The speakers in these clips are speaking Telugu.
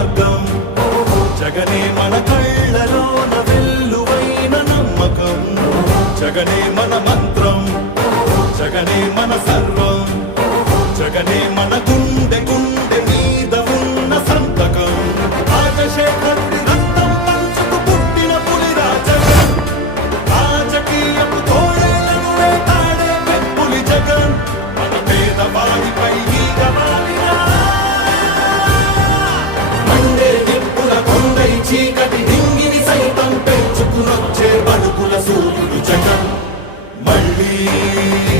మార్గం. జగనే మన కళ్ళలోన వెల్లువైన నమ్మకం. జగనే మన మంత్రం. జగనే మన సర్వం. జగనే మన గురు ti.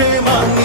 Shema.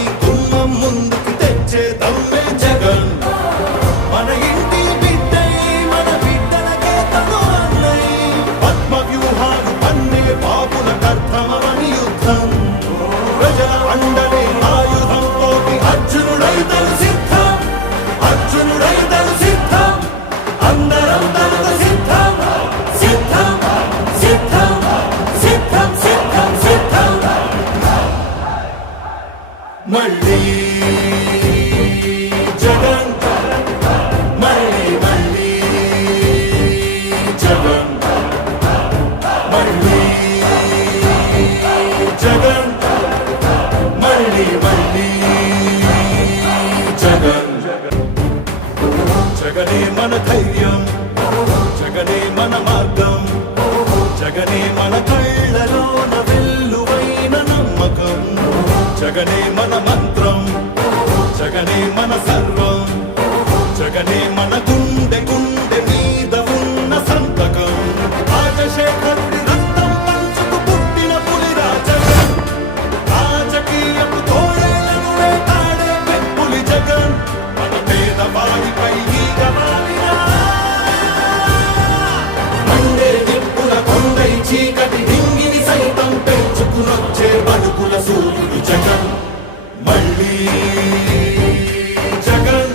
మన ధైర్యం. జగనే మన మార్గం. జగనే మన కళ్ళలోన వెల్లువైన నమ్మకం. జగనే మన మంత్రం. జగనే మన సర్వం. జగనే మన గుండె கதிர்